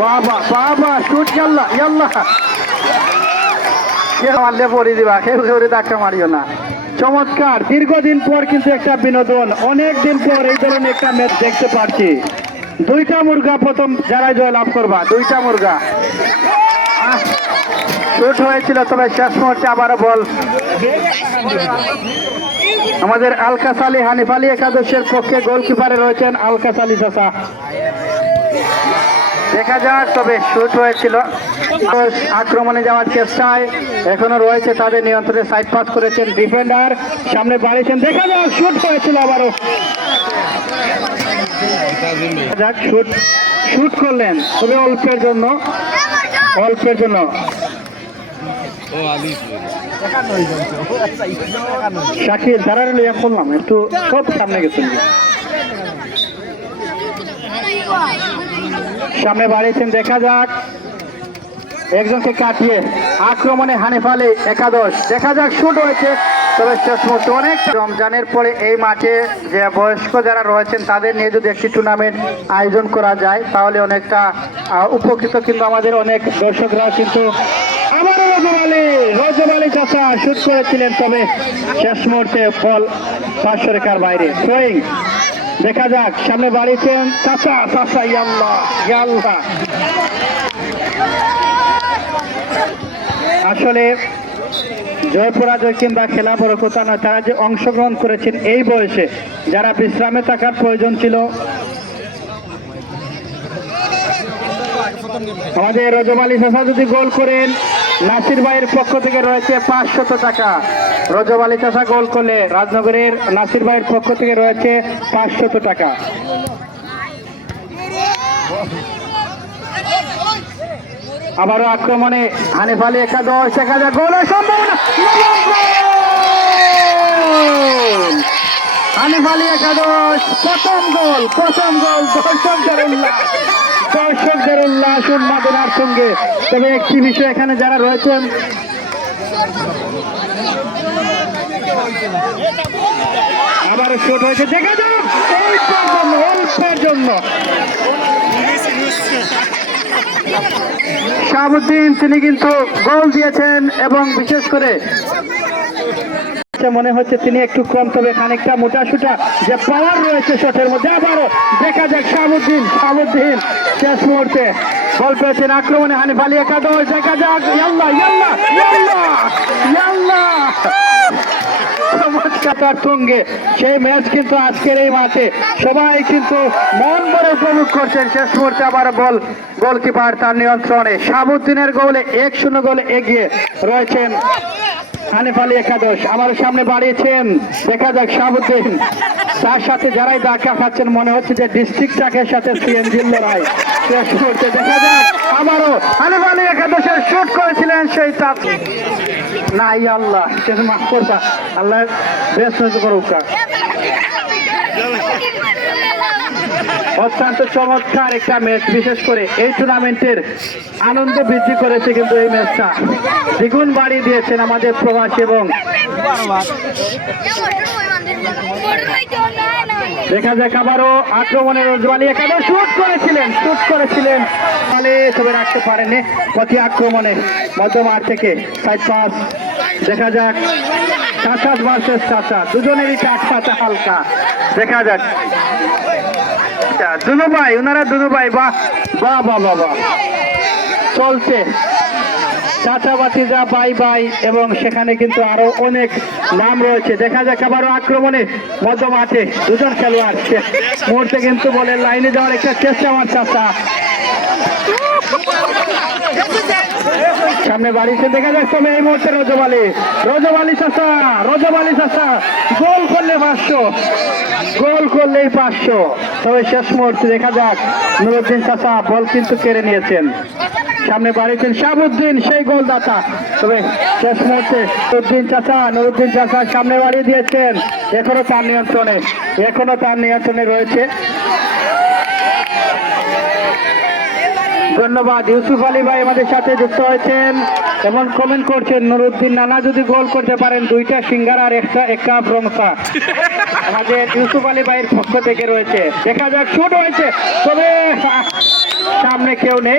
বাবা বাবা শুট ইয়াল্লা ইয়াল্লা কে মারলে পড়ে দিবা, কেউ কেউ ধাক্কা মারিও না। চমৎকার, দীর্ঘদিন পর কিন্তু একটা বিনোদন, অনেক দিন পর এই ধরনের একটা ম্যাচ দেখতে পাচ্ছি। দুইটা মুরগা প্রথম যারা জয়লাভ করবা, দুইটা মুরগা শুট হয়েছিল, তবে শেষ মুহূর্তে আবারও বল আমাদের আলকাস আলী, হানিফ আলী একাদশের পক্ষে গোলকিপারে রয়েছেন আলকাস আলী চাচা। দেখা যাক, তবে শুট হয়েছিল। আক্রমণে যাওয়ার চেষ্টায় এখনো রয়েছে তাদের নিয়ন্ত্রণে, সাইড পাস করেছেন ডিফেন্ডার, সামনে বাড়িয়েছেন, দেখা যাক শুট হয়েছিল আবারও। যাক শুট শুট করলেন, তবে অল্পের জন্য, অল্পের জন্য। শাকিল তারা ইয়া করলাম একটু সব সামনে গেছেন, সামনে বাড়িয়েছেন, দেখা যাক একজনকে কাটিয়ে আক্রমণে হানিফ আলী একাদশ, দেখা যাক শুট হয়েছে, তবে শেষ মুহূর্তে। অনেক রমজানের পরে এই মাঠে যে বয়স্ক যারা রয়েছেন তাদের নিয়ে যদি একটি টুর্নামেন্ট আয়োজন করা যায় তাহলে অনেকটা উপকৃত, কিন্তু আমাদের অনেক দর্শকরা কিন্তু আবারও রজব আলী চাচা শুট করেছিলেন, তবে শেষ মুহূর্তে বল 500 রেখার বাইরে। থ্রোয়িং, দেখা যাক সামনে বাড়িয়েছেন চাচা, চাচা ইয়াল্লা ইয়াল্লা। আসলে জয় পরাজয় কিংবা খেলা বড় কথা নয়, তারা যে অংশগ্রহণ করেছেন এই বয়সে, যারা বিশ্রামে থাকার প্রয়োজন ছিল। আমাদের রজব আলী চাচা যদি গোল করেন, নাসির ভাইয়ের পক্ষ থেকে রয়েছে 500 টাকা। রজব আলী চাচা গোল করলে রাজনগরের নাসির ভাইয়ের পক্ষ থেকে রয়েছে 500 টাকা। আবারও আক্রমণে হানিফ আলী একাদশ, দেখা যায় গোলের সম্ভাবনা, হানিফ আলী একাদশ প্রথম গোল, প্রথম গোল। দর্শকদের উল্লাস উন্মাদনার সঙ্গে। তবে একটি বিষয়, এখানে যারা রয়েছেন আবারও শুট হয়েছে, দেখা যাক অল্পের জন্য শাহাবুদ্দিন তিনি কিন্তু গোল দিয়েছেন, এবং বিশেষ করে মনে হচ্ছে তিনি একটু কম, তবে খানিকটা মোটা সুটা যে পাওয়ার রয়েছে শটের মধ্যে। আবারও দেখা যাক শাহাবুদ্দিন শেষ মুহূর্তে গোল পেয়েছেন আক্রমণে হানিফ আলী একাদশ, দেখা যাক ইয়াল্লা ইয়াল্লা ইয়াল্লা ইয়াল্লা। চমৎকার সঙ্গে সেই ম্যাচ কিন্তু আজকের এই মাঠে সবাই কিন্তু মন ভরে উপভোগ করছেন। শেষ মুহূর্তে আবার বল গোলকিপার তার নিয়ন্ত্রণে, শাহাবুদ্দিনের গোলে 1-0 গোলে এগিয়ে রয়েছেন হানিফ আলী একাদশ। আমার সামনে বাড়িয়েছেন, দেখা যাক শাহাবুদ্দিন, তার সাথে যারাই ধাক্কা খাচ্ছেন মনে হচ্ছে যে ডিস্ট্রিক্ট ট্রাকের সাথে সিএনজির লড়াই। শেষ মুহূর্তে দেখা যাক আবারও হানিফ আলী একাদশের শুট করেছিলেন সেই চাপ না, আল্লাহ মাফ করবা, আল্লাহ বেশ করুক। অত্যন্ত চমৎকার একটা ম্যাচ, বিশেষ করে এই টুর্নামেন্টের আনন্দ বৃদ্ধি করেছে কিন্তু এই ম্যাচটা দ্বিগুণ বাড়িয়ে দিয়েছেন আমাদের প্রবাসী। এবং দেখা যাক আবারও আক্রমণে রজব আলী একাদশ শুট করেছিলেন তবে রাখতে পারেননি। প্রতি আক্রমণে মধ্যমাঠ থেকে সাইড পাস, দেখা যাক চাচা ভার্সেস চাচা, দুজনেরই চাক পাতা হালকা। দেখা যাক দুনু ভাই, ওনারা দুনু ভাই, বাহ বাহ বাহ বাহ চলছে চাচা ভাতিজা বাই বাই, এবং সেখানে কিন্তু আরো অনেক নাম রয়েছে। দেখা যাক আবারও আক্রমণে মধ্যমাঠে দুজন খেলোয়াড় মুহূর্তে কিন্তু বলে লাইনে যাওয়ার একটা চেষ্টা আমার চাচা, সামনে বাড়িতে দেখা যাক। তবে এই মুহূর্তে রজব আলী চাচা গোল করলে 500, গোল করলেই 500। তবে শেষ মুহূর্তে দেখা যাক নুরুদ্দিন চাচা বল কিন্তু কেড়ে নিয়েছেন, সামনে বাড়িয়েছেন শাহাবুদ্দিন সেই গোলদাতা, তবে শেষ মুহূর্তে নুরুদ্দিন চাচা সামনে বাড়িয়ে দিয়েছেন। এখনো তার নিয়ন্ত্রণে রয়েছে। ধন্যবাদ ইউসুফ আলী ভাই আমাদের সাথে যুক্ত হয়েছেন এবং কমেন্ট করছেন, নুরুদ্দিন নানা যদি গোল করতে পারেন 2টা সিঙ্গার আর এক কাপ রংসা আমাদের ইউসুফ আলী ভাইয়ের পক্ষ থেকে রয়েছে। দেখা যাক শুট হয়েছে, তবে সামনে কেউ নেই।